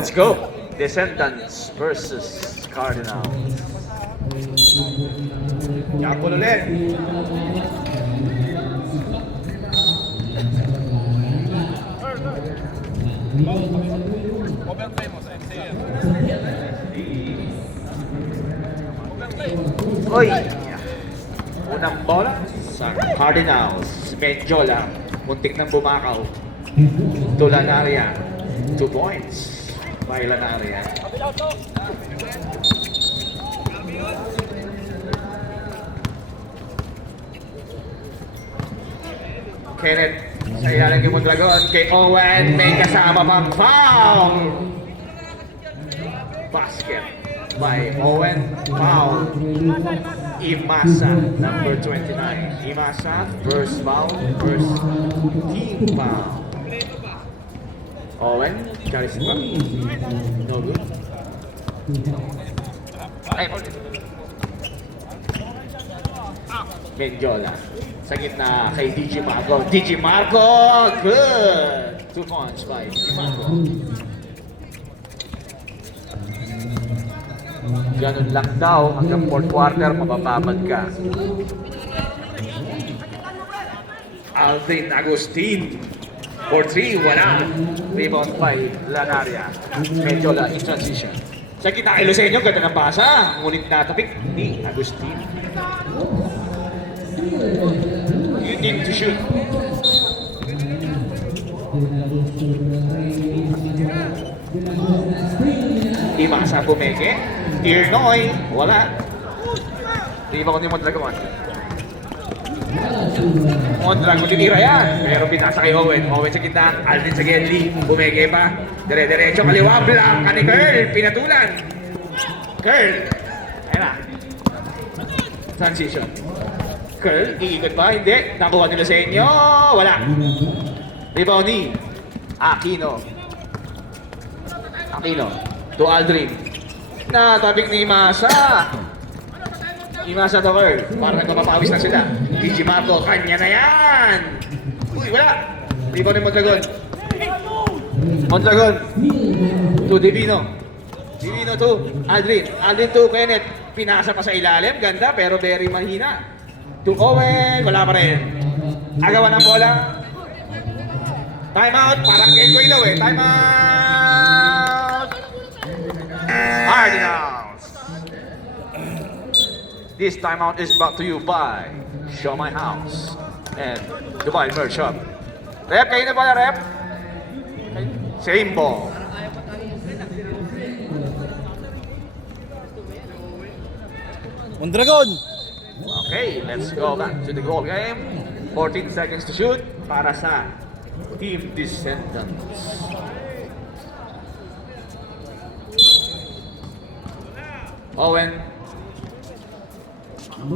Let's go. Descendants versus Cardinals. Yapon ulit. Oy! Unang bola sa Cardinals. Menjola. Muntik ng bumakaw. To Lanaria. 2 points by Lanaria. Kenneth sa ilalim yung Mondragon kay Owen. May kasama pang foul. Basket by Owen. Foul. Imasa, number 29. Imasa, first foul, first team foul. Owen, carries it back. No good. Ay, Menjola. Sa gitna kay DJ Marco. DJ Marco! Good! 2 points by DJ Marco. Ganun lang daw, hanggang 4th quarter, mabababad ka. Alvin Agustin. For 3, wala. Rebound by Lanaria. Menjola in transition. Sa kita kay Lucenio, ganda ng basa. Ngunit natapik ni Agustin. You need to shoot. Imasa pumeke. Tirnoy, wala. Rebound ni Mondragon. Mondragon tinira yan. Pero pinasa kay Owen. Owen sa gitna. Alvin sa Genly. Bumeke pa. Dire-diretso kaliwa. Blanca ni Curl. Pinatulan. Curl. Ayun na. Transition. Curl. Iikot ba? Hindi. Nakuha ni Lucenio. Wala. Rebound ni Aquino. Aquino. To Aldrin. Natabik ni Imasa. Imasa to Curl. Parang nagpapapawis na sila. DJ Marco, kanya na yan! Uy, wala! Rebound ni Mondragon. Mondragon. To Divino. Divino to Aldrin. Aldrin to Kenneth. Pinasa pa sa ilalim. Ganda, pero very mahina. To Owen. Wala pa rin. Agawan ng bola. Time out. Parang Kenkoy daw eh. Time out! Cardinals. This timeout is brought to you by Show My House and Dubai Merch Shop. Rep, kayo na pala, Rep? Same ball. Mondragon! Okay, let's go back to the goal game. 14 seconds to shoot para sa Team Descendants. Owen.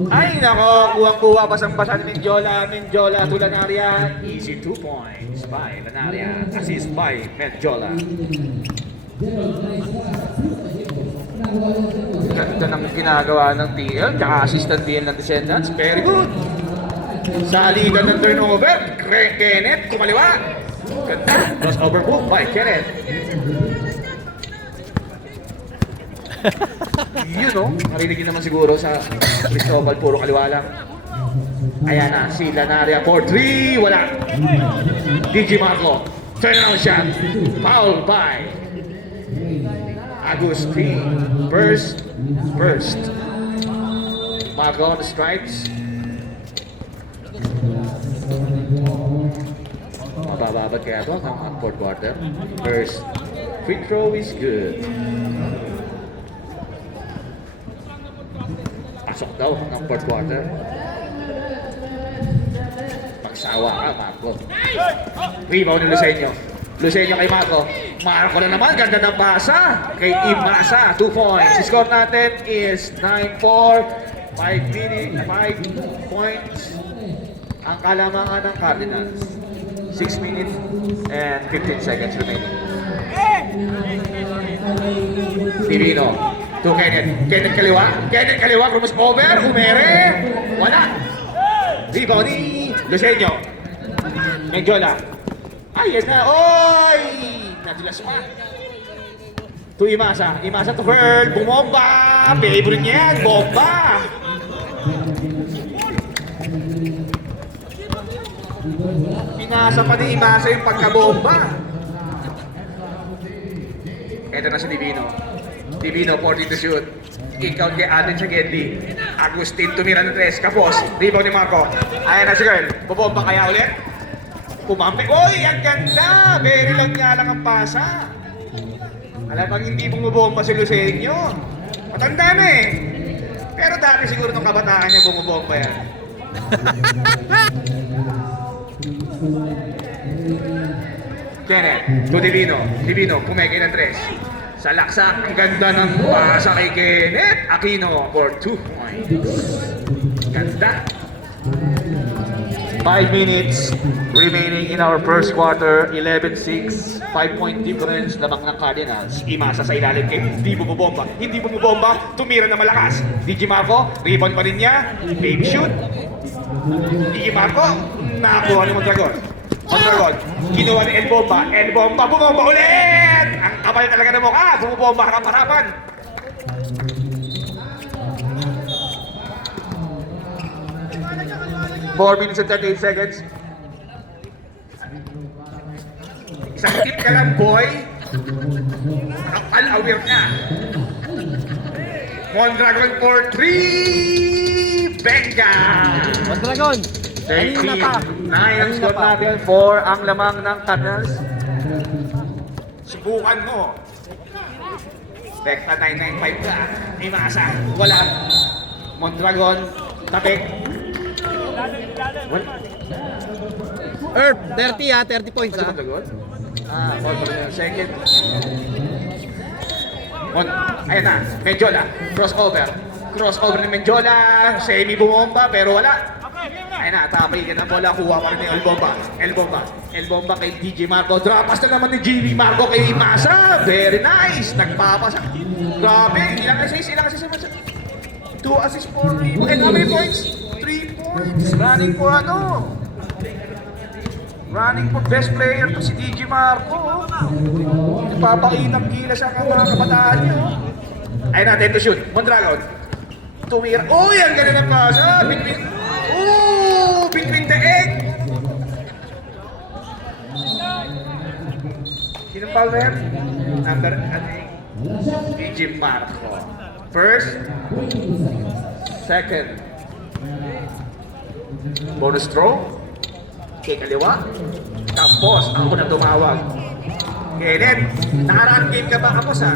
Ay nako, kuha-kuha basang-basa ni Menjola. Menjola to Lanaria. Easy 2 points by Lanaria. Assist by Menjola. Ganda ng ginagawa ng TL, tsaka assistant TL ng Descendants. Very good. Saligan ng turnover. Kenneth, kumaliwa. Ganda. Crossover move by Kenneth. You know, narinig nyo naman siguro sa Cristobal, puro kaliwa lang. Ayan na, si Lanaria for 3, wala. DJ Marco, turnaround shot, foul by Agustin. First. Marco on the stripes. Mabababad kaya ito ang 4th quarter. First free throw is good. Pasok daw ng 4th quarter. Magsawa ka, Marco. Rebound ni Lucenio. Lucenio kay Marco. Marco na naman, ganda ng pasa. Kay Imasa, 2 points. Score natin is 9-4. 5 points. Ang kalamangan ng Cardinals. 6 minutes and 15 seconds remaining. Divino. To Kenneth. Kenneth kaliwa. Cruz over. Umere. Wala. Rebound ni Lucenio. Menjola. Ay, yes na. Oy! Nadulas pa. To Imasa. Imasa to Curl. Bumomba. Favorite niya yan. Bomba. Pinasa pa ni Imasa yung pagkabomba. Ito na si Divino. Divino, 40 to shoot. Kick-out kay Alden sa Gedli. Agustin tumira ng 3. Kapos. Rebound ni Marco. Ayan na si Curl. Bubomba kaya ulit. Pumampi. Uy, ang ganda! Very lang niya lang ang pasa. Alam bang hindi bumubomba si Lucenio. Matanda na eh. Pero dati siguro nung kabataan niya bumubomba yan. Kenneth, to Divino. Divino, pumeke ng 3. Sa laksak, ang ganda ng pasa kay Kenneth Aquino for 2 points. Ganda. 5 minutes remaining in our first quarter. 11-6. 5-point difference lamang ng Cardinals. Imasa sa ilalim kay hindi bumubomba. Hindi bumubomba. Tumira na malakas. DJ Marco. Rebound pa rin niya. Baby shoot. DJ Marco. Nakakuha ni Mondragon. Mondragon. Kinuha ni El Bomba. El Bomba. Bumomba ulit! Ang kapal talaga ng mukha. Bumubomba harap-harapan. Four minutes and 38 seconds. Isang tip ka lang, boy. Kapal-aware na. Mondragon for 3. Benga! Mondragon! Kanina pa. 13. Ang score natin for ang lamang ng Cardinals. Subukan mo. Vecta 995 ka. Imasa. Wala. Mondragon. Tapik. Earth, 30 30 points ha. Second. Ayan na, Menjola. Crossover. Crossover ni Menjola. Semi bumomba pero wala. Ayan na, tapay ka ng bola. Kuha pa rin ni El Bomba. El Bomba. El Bomba kay DJ Marco. Dropas na naman ni Jimmy Marco kay Imasa. Very nice. Nagpapasa. Grabe. Ilang assist? 2 assists for Rico. And how many points? 3 points. Running for ano? Running for best player to si DJ Marco. Nagpapakitang gilas ang mga kabataan niya. Ayun natin to shoot. Mondragon. Tumira. Uy, ang ganda ng pasa. Between the egg. Sinong foul na yan? Number, DJ Marco. First. Second. Bonus throw. Kay kaliwa. Tapos, ako na tumawag. Kenneth, nakaraan game ka ba kapos ha?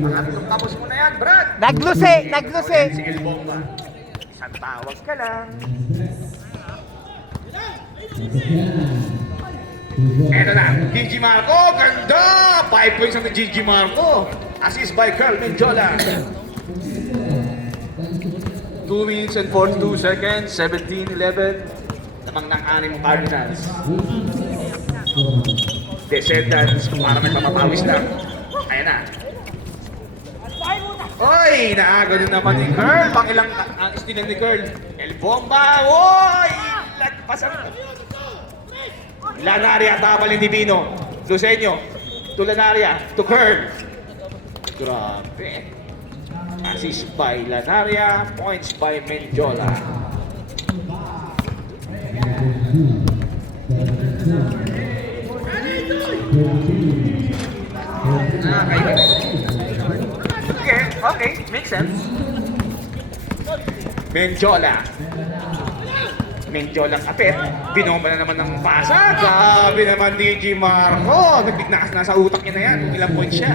Pangatlong kapos mo na yan, Brad. Nagluse! Nagluse! Si El Bomba. Isang tawag ka lang. Eto na, Gigi Marco. Ganda! 5 points ang Gigi Marco. Assist by Carl Menjola. 2 minutes and 42 seconds. 17-11. Namang ng anim Cardinals. Descendants, para may papapawis lang. Ayan na. Oy! Naago din naman ni Curl. Pang ilang istilan ni Curl. El Bomba! Oy! Lagpasan. Lanaria, tapal ni Divino. Lucenio. To Lanaria. To Curl. Grabe. Assist by Lanaria. Points by Menjola. Okay, makes sense. Menjola. Menjola ang kapit. Binomba na naman ng pasa. Grabe naman DJ Marco. Nagbignakas na sa utak niya na yan. Kung ilang points siya.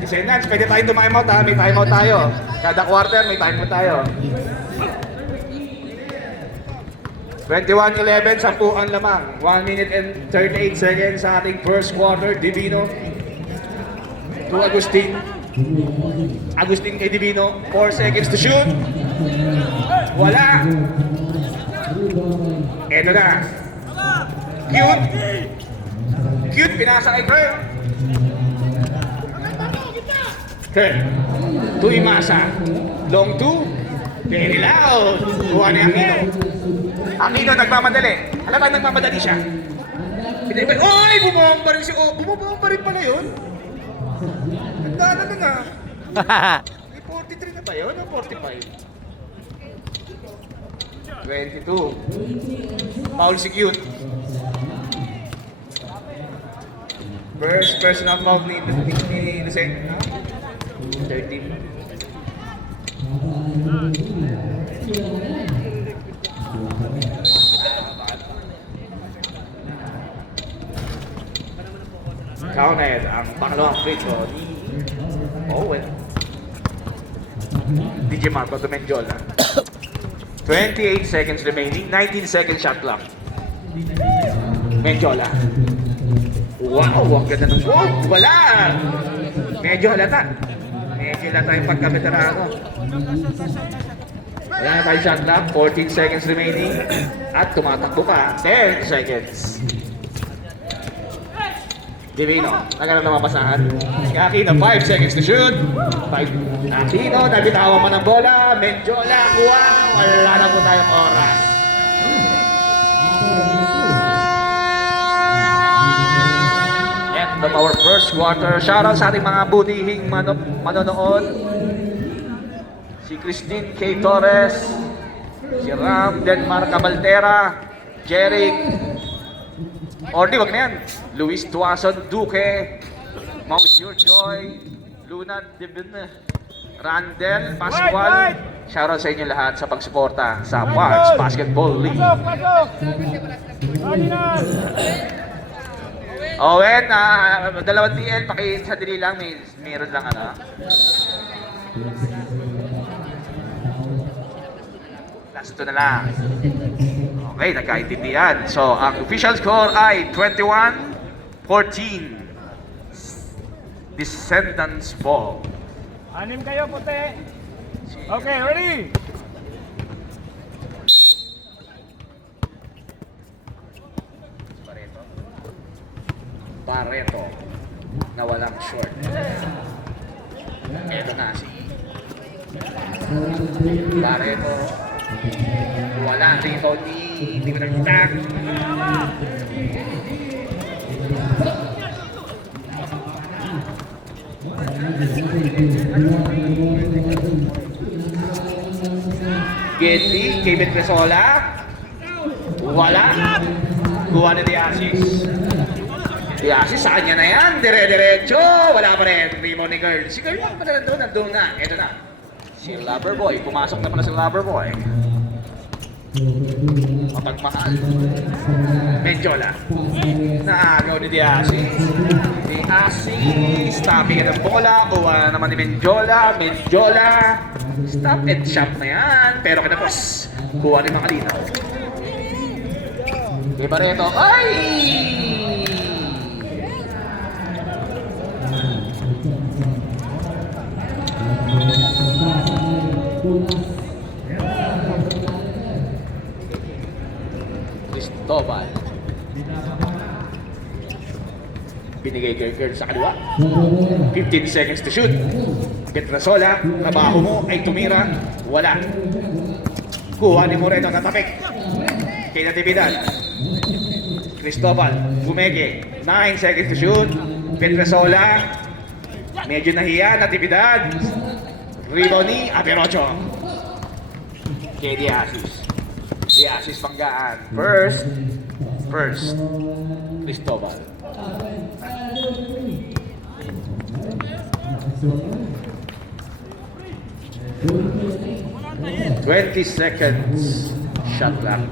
Descendants, pwede tayong tumimeout ha. May timeout tayo. Kada quarter may timeout tayo. 21-11, 10 ang lamang. 1 minute and 38 seconds sa ating first quarter. Divino to Agustin. Agustin kay Divino. 4 seconds to shoot. Wala. Eto na. Cute. Cute, pinasa kay Kurt. Kurt. To Imasa. Long 2. Very loud. Kuha ni Aquino. Aquino nagmamadali. Alam ba nagmamadali siya? Pinaiba. Oy! Bumomba rin si O. Bumomba rin pala yun. Handa na na nga. May 43 na ba yun? O 45? 22. Foul si Cute. First personal foul ni Lucen. 13. Counted ang pangalawang free throw ni Owen. DJ Marco Menjola. 28 seconds remaining, 19 second shot clock. Menjola. Wow, ang ganda ng shoot. Wala! Medyo halata. Medyo halata yung pagkaveterano. Wala na tayong shot clock, 14 seconds remaining. At tumatakbo pa, 10 seconds. Divino, nagkaroon ng mapasahan. Aquino, 5 seconds to shoot. Aquino, nabitawan man ng bola. Menjola, kuha. Wala na po tayong oras. End of our first quarter. Shoutout sa ating mga butihing manonood. Si Christine K. Torres, si Ram Denmar Cabaltera, Jeric, Orly, wag na yan. Luis Tuason Duque, Mauricio Joy, Luna Divine, Randel Pascual. Shoutout sa inyo lahat sa pagsuporta sa Parks Basketball League. Owen, dalawang TL, pakisadili lang, meron lang ano. Last ito na lang. Okay, nagkaintindihan. So, ang official score ay 21-14. Descendants ball. Anim kayo, puti. Okay, ready? Barreto na walang short. Eto na si Barreto. Wala rito hindi ko nakita. Getty, Kevin Tresola. Wala. Kuha ni Diasis. Diasis, sa kanya na yan. Dire-diretso. Wala pa rin. Primo ni Girl. Si Girl lang pa na nandun na. Ito na. Si Loverboy. Pumasok na pala si Loverboy. Mapagmahal. Menjola. Naagaw ni Diasis. Diasis. Stopping ng bola. Kuha naman ni Menjola. Menjola. Stop and shot na yan. Pero kinapos. Kuha ni Makalinaw. Di Barreto. Ay! Cristobal. Binigay kay Girl sa kaliwa. 15 seconds to shoot. Petrasola, trabaho mo ay tumira. Wala. Kuha ni Moreno na tapik. Kay Natividad. Cristobal, Gumege. 9 seconds to shoot. Petrasola. Medyo nahiya, Natividad. Rebound ni Aperocho. Kay Diasis. Diasis Panggaan. First. Cristobal. "20 seconds shot clock.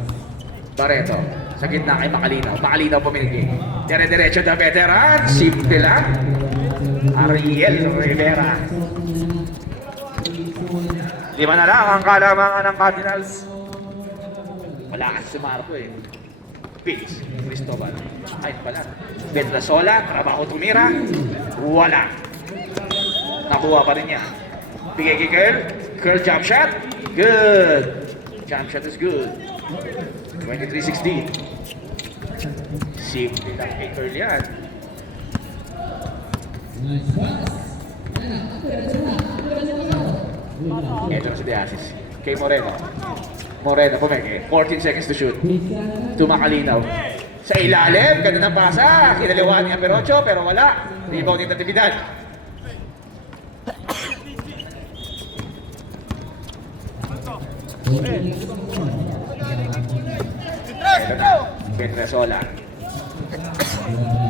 Barreto sa gitna kay Makalinaw. Makalinaw pumiligi. Dire-diretso na veteran. Simple lang. Ariel Rivera. 5 na lang ang kalamangan ng Cardinals. Wala kasi si Marco eh. Bilis. Cristobal. Ay pala. Petrasola. Trabaho tumira. Wala. Nakuha pa rin niya. Bigay kay Curl. Curl jump shot. Good. Jump shot is good. 23-16. Simple lang kay Curl yan. Ito na si Diasis. Kay Moreno. Moreno pumeke. 14 seconds to shoot. To Makalinaw. Sa ilalim, ganda ng pasa. Kinaliwa ni Aperocho, pero wala. Rebound ni Natividad. Petresola.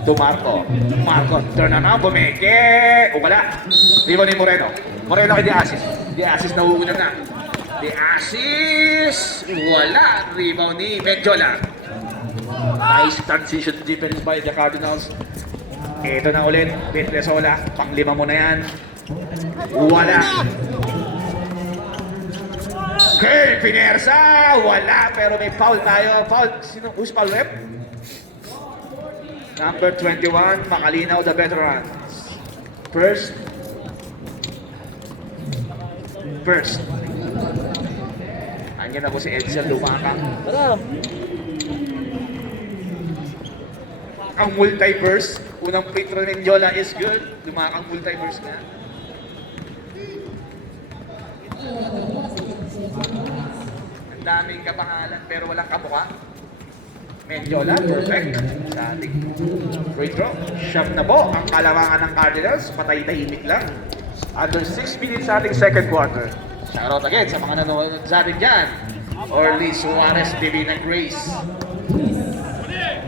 To Marco. Marco, turn around, bumeke. O wala. Rebound ni Moreno. Moreno kay De Asis. De Asis nauuna na. De Asis. Wala. Rebound ni Medjola. Nice transition defense by the Cardinals. Ito na ulit. Petresola. Panglima mo na yan. Wala. Curl, Pinersa! Wala, pero may foul tayo. Foul, sino? Who's foul rep? Number 21, Makalinaw, the veterans. First. Andiyan na po si Edsel Lumakang. Ang multiverse. Unang free throw ni Jola is good. Lumakang multiverse na. Ang daming kapangalan pero walang kamukha. Medjola, perfect. Sa ating free throw. Siyam na po ang kalamangan ng Cardinals. Patay-tahimik lang. Under 6 minutes sa ating second quarter. Shoutout again sa mga nanonood sa atin dyan. Orly Suarez, Divina Grace.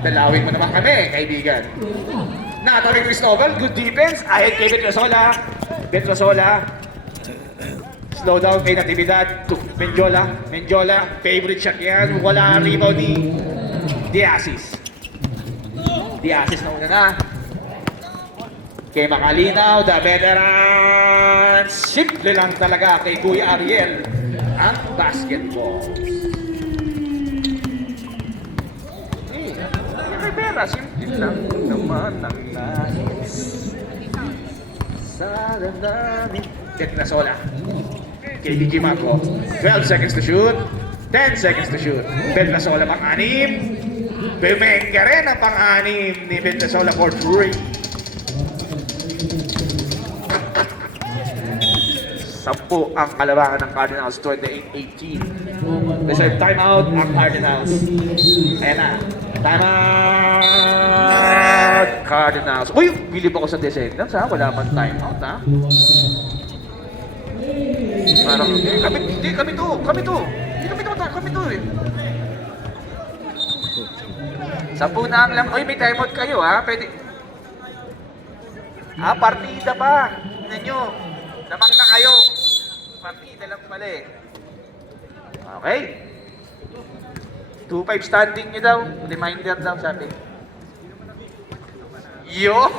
Dalawin mo naman kami, kaibigan. Nakatawin Cristobal, good defense. Ahead kay Petrosola. Petrosola. Slow down kay Natividad. Menjola. Menjola. Favorite shot yan. Wala rebound ni De Asis. De Asis na una na. Kay Makalinaw, the veteran. Simple lang talaga kay Kuya Ariel ang basketball. Rivera, simple lang naman ang nais. Sa damdamin. Petrosola. Kay Gigi Marco. 12 seconds to shoot. 10 seconds to shoot. Petrosola pang-anim. Bumengga rin ang pang-anim ni Petrosola for 3. 10 ang kalabangan ng Cardinals, 28-18. Reserve timeout ang Cardinals. Ayan na. Timeout! Cardinals. Uy, bilib ako sa Descendants ha. Wala man timeout ha. Parang, kami to. Kami to eh. 10 na ang lang. Uy, may timeout kayo ha. Pwede. Partida pa. Tingnan nyo. Lamang na kayo. Partida lang pala eh. Okay. 2-5 standing nyo daw. Reminder daw sabi. Yun!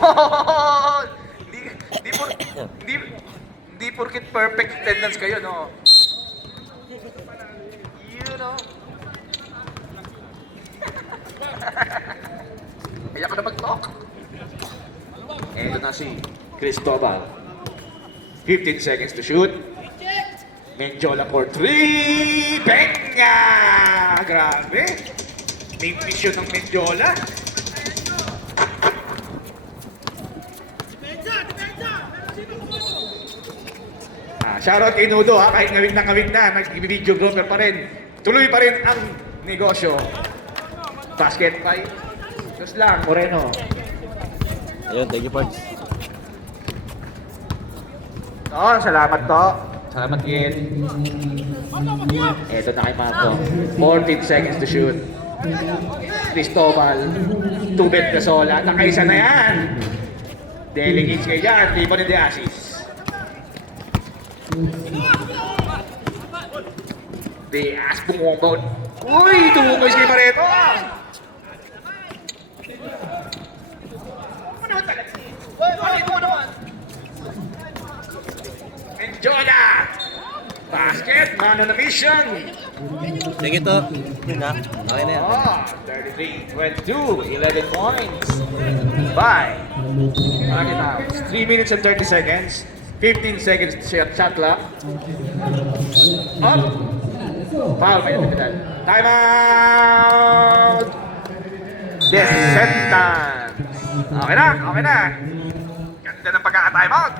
Hindi porkit perfect attendance kayo, no? You know? Kaya ka na mag-talk. Ito na si Cristobal. 15 seconds to shoot. Menjola for 3. Benga! Grabe. May mission ng Menjola. Shoutout kay Nudo ha. Kahit ngawin na, nag-videographer pa rin. Tuloy pa rin ang negosyo. Basket by Diyos lang, Moreno. Ayun, thank you, Pards. Salamat to. Salamat Gil. Eto na kay Marco. 14 seconds to shoot. Cristobal. Tubet Casola. Nakaisa na yan. Delegates kayo dyan. Tipo ni De Asis. De Asis bumombaw. Uy! Tumukoy kay Pareto. Menjola! Basket, man on a mission! Thank you to. Yun na. Okay na yan. 33-22, 11 points. Bye! Cardinals, 3 minutes and 30 seconds. 15 seconds shot clock. Up! Foul by Natividad. Time out! Descendants. Okay na. Ganda ng pagkaka-time out.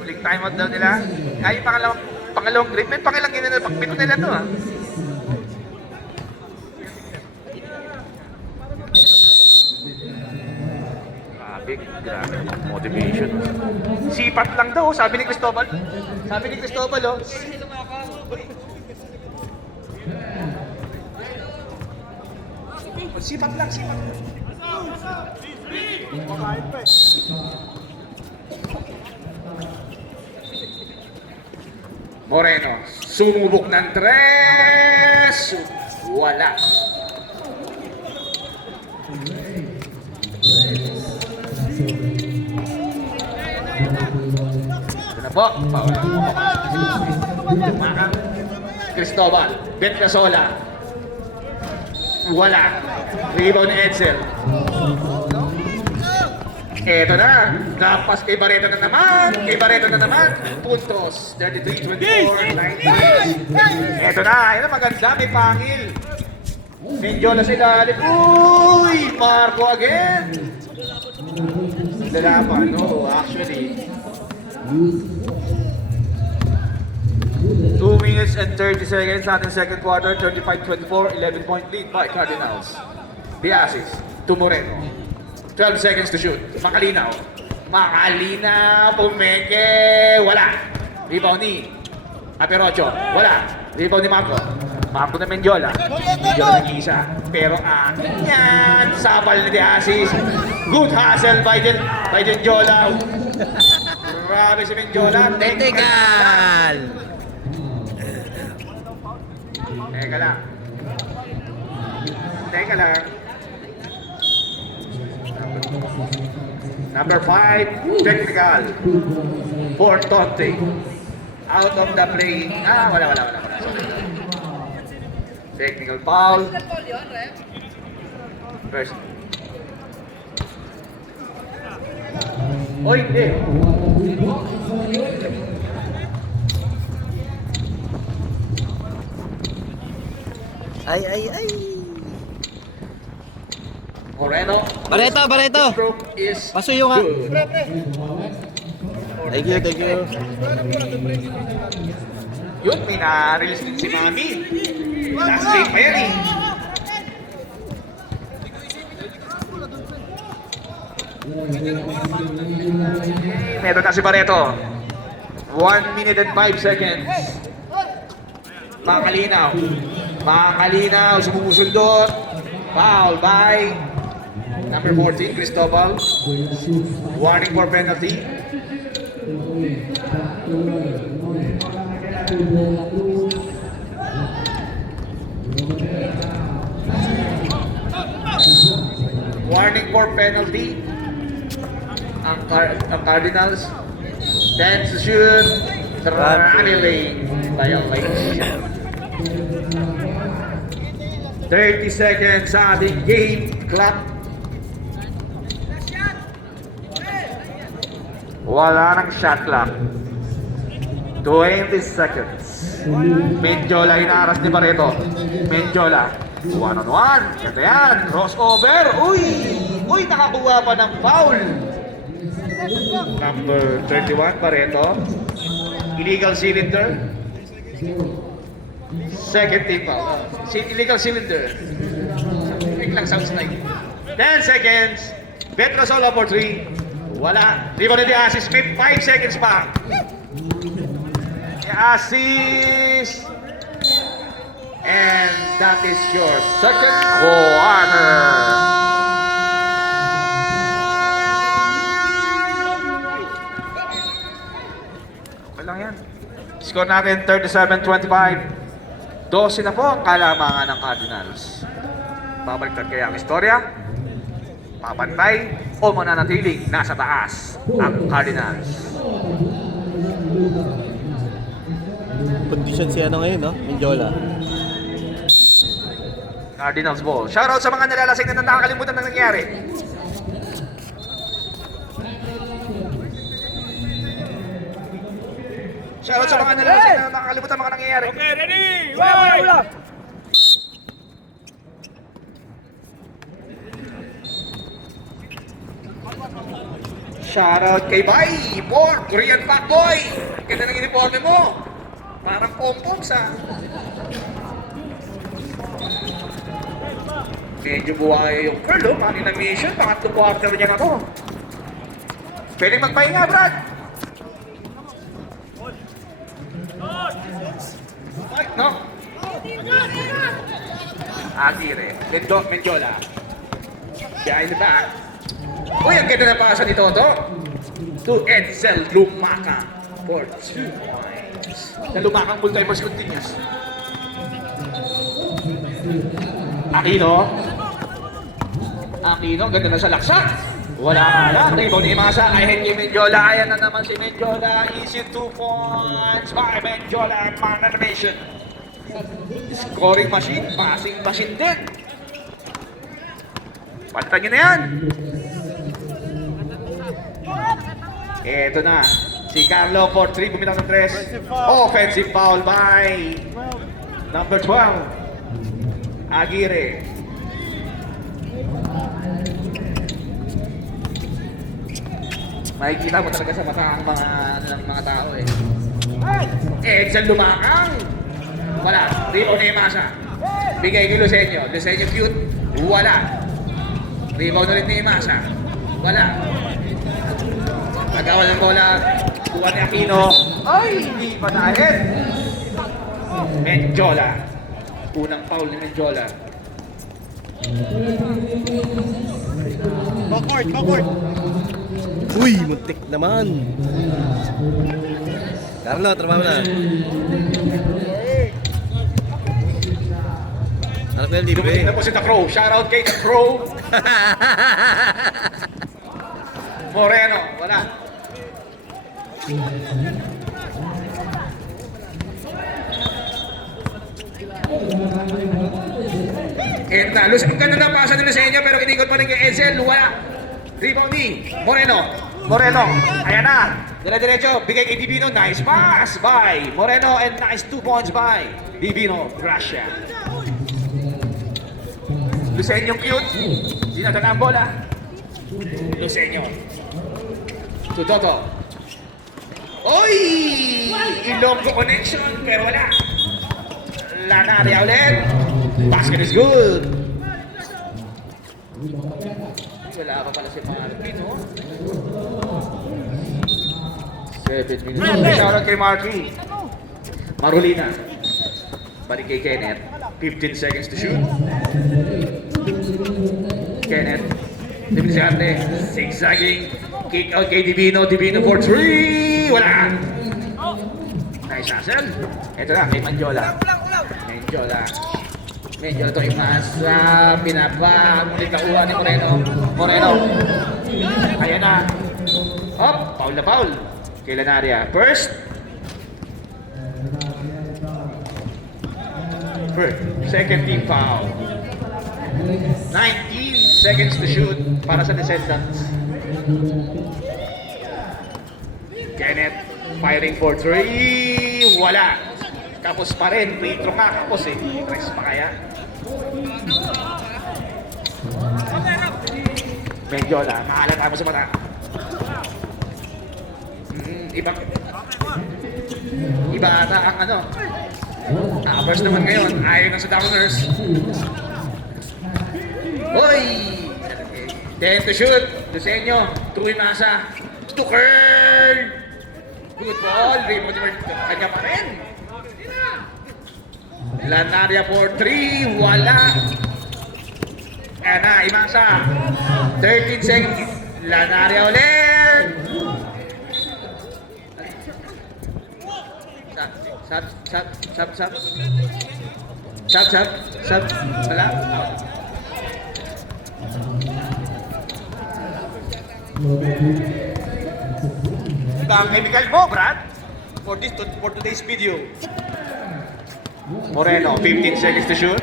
Uling time out daw nila. Ay, yung pangalawang pangalawang grade. May pangilang ginanap. Pagpito nila to ha. Grabe, motivation. Sipat lang daw, sabi ni Cristobal. Sabi ni Cristobal, oh. Sipat lang, sipat. Moreno, sumubok ng tres. Wala. Ito na po. Cristobal, Betrasola. Wala. Rebound ni Edsel. Eto na. Napas kay Barreto na naman. Kay Barreto na naman. Puntos. 33-24. 19. Eto na. Ito maganda. May pangil. Mendiola sa ilalim. Uy! Marco again. Lalaban. No, actually. 2 minutes and 30 seconds ating second quarter, 35-24, 11-point lead by Cardinals. The assist to Moreno. 12 seconds to shoot. Makalinaw. Makalinaw. Pumeke. Wala. Rebound ni Aperocho. Wala. Rebound ni Marco. Marco na Mendiola. Mendiola nag-iisa. Pero akin yan. Sapal na the assist. Good hustle by Mendiola. Grabe si Mendiola. Technical! Teka lang. Teka lang. Number 5, technical. For Tonte. Out of the play. Wala. Technical foul. First. Oy, hindi. Ay. Moreno. Barreto. Stroke is Pasuyo nga. good. Thank you. Yun, may na-release din si Mami. Last game pa yan eh. Meron na si Barreto. 1 minute and 5 seconds. Makalinaw, sumumusundot. Foul by number 14, Cristobal. Warning for penalty. Warning for penalty. Ang Cardinals. 10 to shoot. Traveling violation. 30 seconds sa ating game clock. Wala nang shot clock. 20 seconds. Mendiola inaras ni Barreto. Mendiola. 1-on-1. Ganda yan. Crossover. Uy, nakakuha pa ng foul. Number 31, Barreto. Illegal cylinder. Second team foul. Illegal cylinder. Something lang sounds like. 10 seconds. Betrasola for 3. Wala. Rebound na the assist. May 5 seconds pa. The assist. And that is your second quarter. Okay lang yan. Score natin 37-25. 12 na po ang kalamangan ng Cardinals. Babaliktad kaya ang istorya? Papantay o mananatiling nasa taas ang Cardinals? Condition si ano ngayon, no? Mendiola. Cardinals ball. Shoutout sa mga nalalasing na nakakalimutan ng nangyari. Shoutout sa mga nalalasing na nakakalimutan ng mga nangyayari. Okay, ready? Wala. Shoutout kay Bay, Born, Korean Pack Boy. Ganda ng uniforme mo. Parang pom-pom sa... Medyo buhay yung Curl, oh. Kanina mission, pangatlong quarter niya na to. Pwedeng magpahinga, Brad. Ay, no? Aguirre. Mendiola. Behind the back. Uy, ang ganda na pasa ni Toto. To Edsel Lumaca for 2 points. Na Lumacang multi-force continuous. Aquino. Aquino, ganda na sa laksa. Wala ka lang. Rebound ni Masa. I hate you, Mendiola. Ayan na naman si Mendiola. Easy 2 points by Mendiola. Man animation. Scoring machine. Passing machine din. Palitan nyo na yan. Eto na. Si Carlo for 3. Bumitaw ng 3. Offensive foul by number 12. Aguirre. Makikita mo talaga sa mata ang mga tao eh. Edsel Lumacang. Wala. Rebound ni Masa. Bigay kay Lucenio. Lucenio cute. Wala. Rebound ulit ni Masa. Wala. Nagawa ng bola. Kuha ni Aquino. Ay, hindi pa dahil. Mendiola. Unang foul ni Mendiola. Backward. Uy, muntik naman. Carlo, trabaho na. Ano ba yung libre? Dumating na po si The Crow. Shoutout kay The Crow. Moreno. Wala. And ang ganda ng pasa nila sa inyo pero kinikot pa rin kay Edsel. Wala. Rebound ni Moreno. Ayan na. Dire-diretso. Bigay kay Divino. Nice pass by Moreno and nice 2 points by Divino Gracia. Lucenio cute. Dinadala ang bola. Lucenio. To Toto. Oy! Ilonggo connection pero wala. Lanaria ulit. Basket is good. Wala pa pala si Marky, no? 7 minutes. Shoutout kay Marky. Marulina. Balik kay Kenneth. 15 seconds to shoot. Kenneth. Dimin si Arte. Zigzagging. Kick out kay Divino. Divino for 3. Wala. Nice hustle. Ito na, kay Mendiola. Mendiola to imasa. Pinapag. Nakuha ni Moreno. Ayan na. Hop. Foul na foul. Kay Lanaria. First. Second team foul. 19 seconds to shoot para sa Descendants. Kenneth firing for 3. Wala. Kapos pa rin. Free throw nga kapos eh. Tres pa kaya. Mendiola. Nakalata mo sa mata. Iba ata ang ano. First naman ngayon. Ayaw na sa downers. Hoy! 10 to shoot. Lucenio. Tuwi Masa. To Curl. Good ball. Raymond kanya pa rin. Lanaria for 3. Wala. Ayan na. Imasa. 13 seconds. Lanaria ulit. Sab. Wala. Iba ang chemical mo, Brad. For today's video. Moreno, 15 seconds to shoot.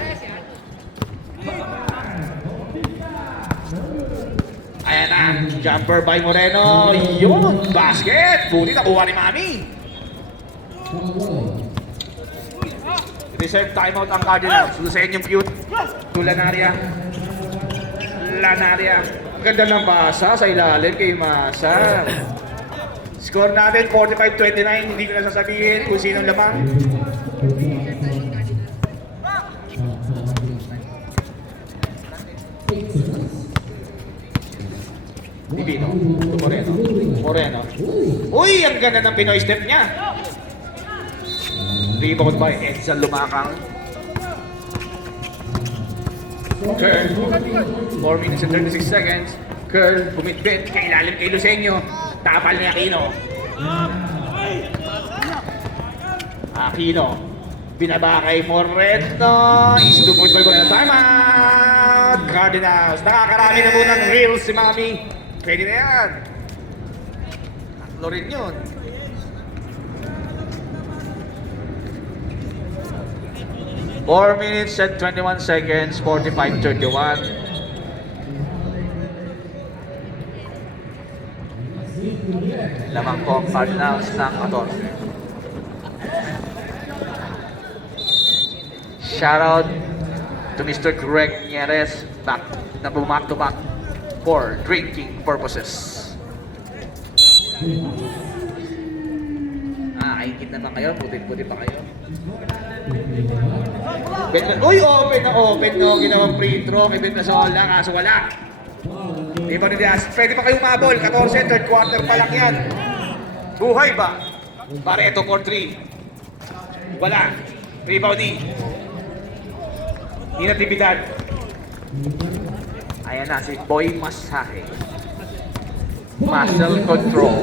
Ayan na. Jumper by Moreno. Yun. Basket. Buti nakuha ni Mami. Reserve timeout ang Cardinals. Lucenio cute. To Lanaria. Ang ganda ng basa sa ilalim kay Masa. Score natin 45-29. Hindi ko na sasabihin kung sino lamang. Divino. Moreno. Moreno. Uy! Ang ganda ng Pinoy step niya. Rebound by Edsel Lumakang. Curl. 4 minutes and 36 seconds. Curl. Bumitbit. Kay ilalim kay Lucenio. Tapal ni Aquino. Aquino. Binaba kay Moreno. Easy 2 points by Moreno. Timeout! Cardinals. Nakakarami na po ng reels si Mami. Pwede na yan. Tatlo rin yun. Four minutes and 21 seconds, 45-31. Lamang po ang Cardinals ng 14. Shoutout to Mr. Greg Nieres, back na bumak to back for drinking purposes. Aikit na ba kayo? Puti-puti pa kayo? Uy, open na open no. Ginawang free throw kay Benasola, kaso wala. Di ba nilias? Pwede pa kayo mabol. 14, third quarter pa lang yan. Buhay ba? Barreto for 3. Wala. Rebound ni Natividad. Ayan na, si Boy Masahe. Muscle control.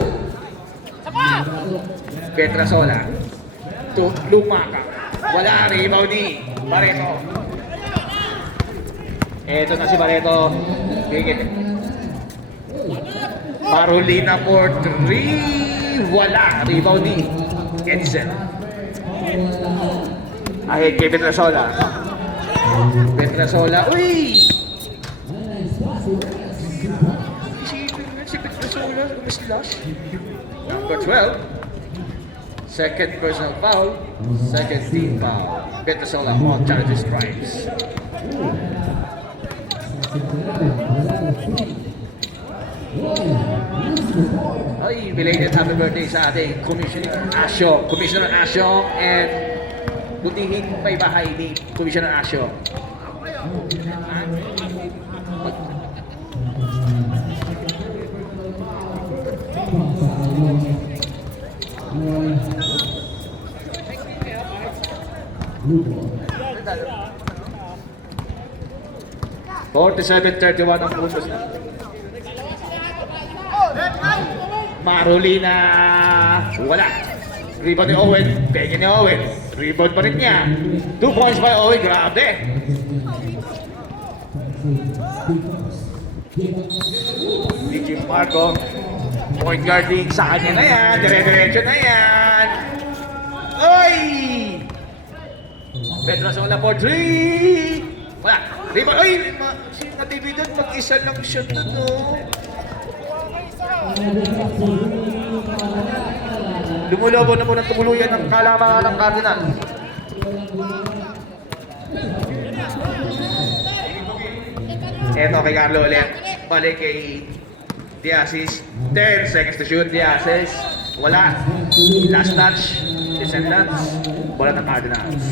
Petrasola. Lumaka. Wala, rebound ni Barreto. Eto na si Barreto. Bigit. Marulina for 3. Wala, rebound ni Edsel. Ahid kay Petrasola. Petrasola. Uy! Si Petrasola umislash. Number 12. Second personal foul. Second team foul. Petrasola on challenges strikes. Ay, belated happy birthday sa ating Commissioner Asyong. Commissioner Asyong and butihing may bahay ni Commissioner Asyong. $47-31 ang puntos na. Marulina. Wala. Rebound ni Owen. Pege ni Owen. Rebound pa rin niya. 2 points by Owen. Grabe. DJ Marco. Point guard din sa kanya na yan. Dire-diretso na yan. Oy! Petrasola for 3. Wala. Rebound. Ay! Si Natividad mag-isa lang siya na no. Lumulobo na po ng tumuluyan ng kalamangan ng Cardinal. Eto kay Carlo ulit. Balik kay Diasis. 10 seconds to shoot. Diasis. Wala. Last touch. Descendants. Bola ng Cardinals.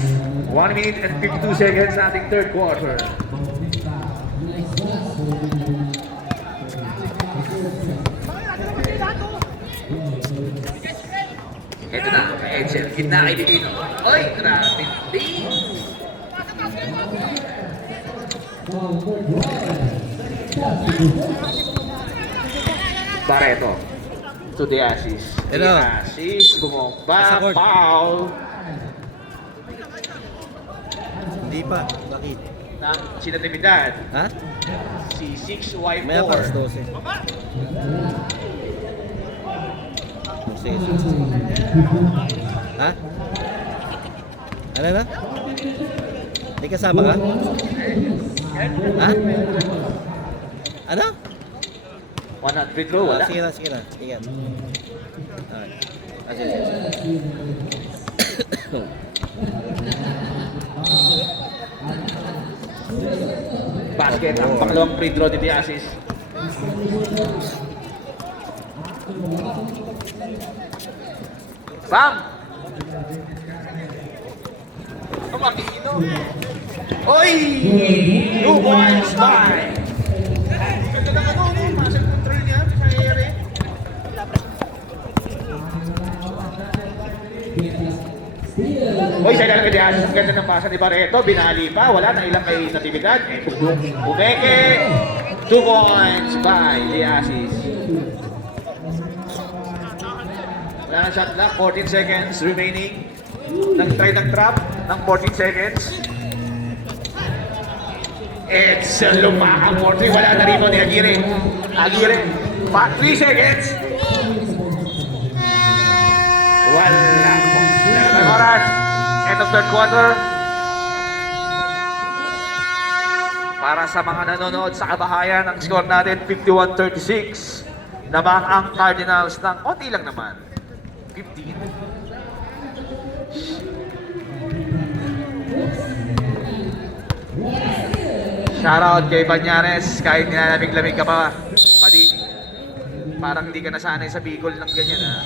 1 minute and 52 seconds sa ating third quarter. Ito na, kay Edsel. Gitna kay Divino. Oy, grabe. Barreto. To the assist. Hello. The assist. Bumomba. Nasa court. Foul. Hindi pa. Bakit? Ng Sinatividad. Ha? Si 6Y4. Maya pa, 12. Sige. Ha? Ano na? May kasama ka? Ha? Ano? 100 throw, wala. Sige na, sige na. Sige na. Sige. Basket ang pangalawang free throw ni Diasis. Bam! Tumakino. Oy! 2 points by! Ganda ng ano, muscle control niya sa ere. Oy, sa ilang kadiyan, ang ganda ng pasa ni Barreto, binali pa, wala na ilang kay Natividad. Bumeke, 2 points by Liasis. Wala na shot clock, 14 seconds remaining. Nag-try ng trap ng 14 seconds. It's lumakang 40, wala na rin mo ni Aguirre. Aguirre, 3 seconds. Wala po. Ng oras, end of third quarter. Para sa mga nanonood sa kabahayan, ang score natin 51-36. Nabang ang Cardinals ng konti lang naman. 15. Shoutout kay Banyares, kahit nilalamig-lamig ka pa, padi, parang hindi ka nasanay sa Bicol ng ganyan ha.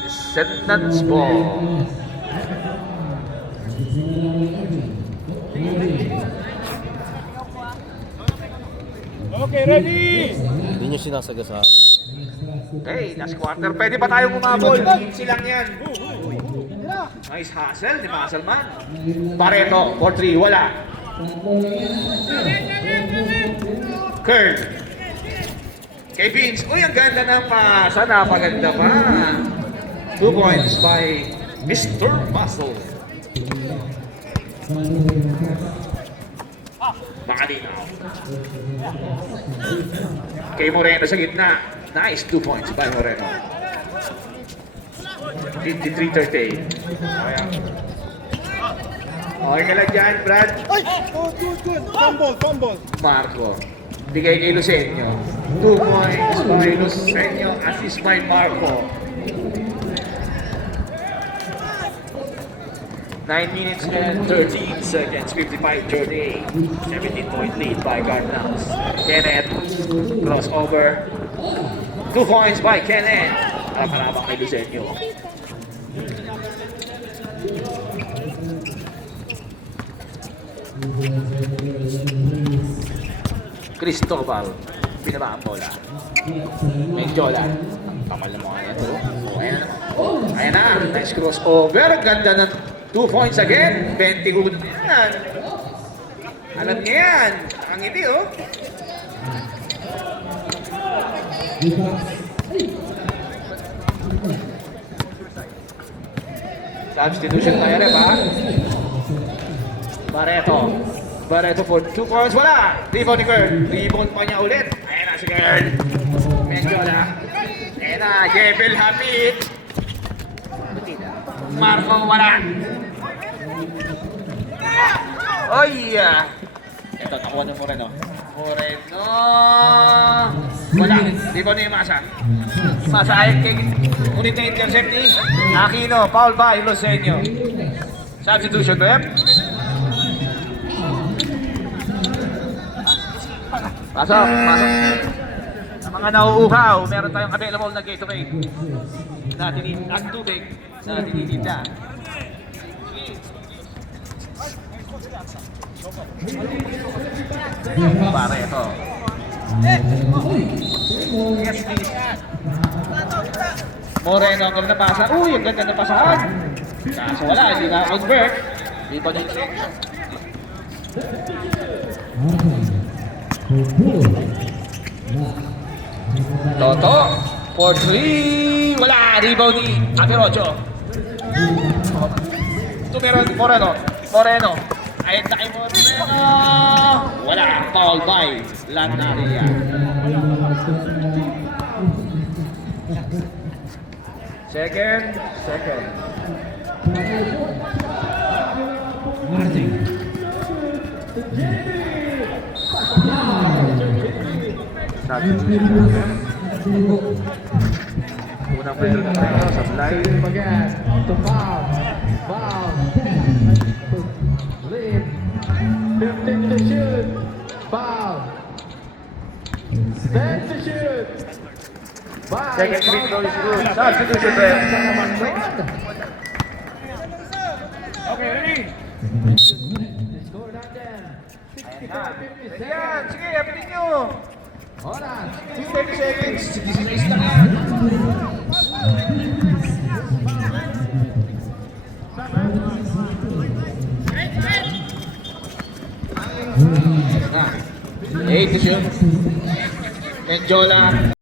Descendants ball. Okay, ready! Hindi nyo sinasagasaan. Okay, last quarter. Pwede ba tayong umabol? 15 lang yan. Nice hustle ni Muscleman. Barreto, 4-3, wala. Curl. Kay Vince, uy, ang ganda ng pasa. Napaganda pa. 2 points by Mr. Muscle. Makalina. Kay Moreno sa gitna. Nice, 2 points by Moreno. 53-38. Okay ka lang dyan, Brad. Ay! Oh, good. Fumble. Marco. Bigay kay Lucenio. 2 points by Lucenio. Assist by Marco. 9 minutes and 13 seconds. 55-38. 17-point lead by Cardinals. Kenneth. Crossover. 2 points by Kenneth. Parabang kay Lucenio. Cristobal. Pinaba ang bola. Menjola. Tamal na mga yan. Ayan na. Nice crossover. Ganda ng 2 points again. 20 good yan. Alam niya yan. Ang hindi oh. Substitution tayo rin ba? Barreto for 2 points. Wala! Rebound ni Kern. Rebound pa niya ulit. Ayan na si Kern. Menjola. Ayan na. Jebel Hapit. Marco wala. Oy! Ito, nakuha ng Moreno. Wala. Rebound ni Masa. Masa ay kay unit na intercept ni Aquino. Foul by Lucenio. Substitution, Beb. Pasok. Sa mga nauuhaw, meron tayong available na Gatorade at tubig na tinitinda. Para ito. Yes, please. Moreno ang ganda pasa. Uy, ang ganda na pasahan. Kaso wala, hindi na-convert. Hindi pa din siya. Toto, 4-3. Wala, rebound ni Aperocho. Ito meron, Moreno. Ayun na kay Moreno. Wala, foul by Landaria. Second. Martin. Unang free throw na tayo sa slide. Again, to foul. Lead. 15 to shoot. Foul. Stay. Second free throw is good. Substitution ref. Okay, ready? Score natin. 65-57. Ayan, sige, apitin nyo. Oras. 30 seconds. 16 lang yan. Ah, 8 to shoot. Enjola.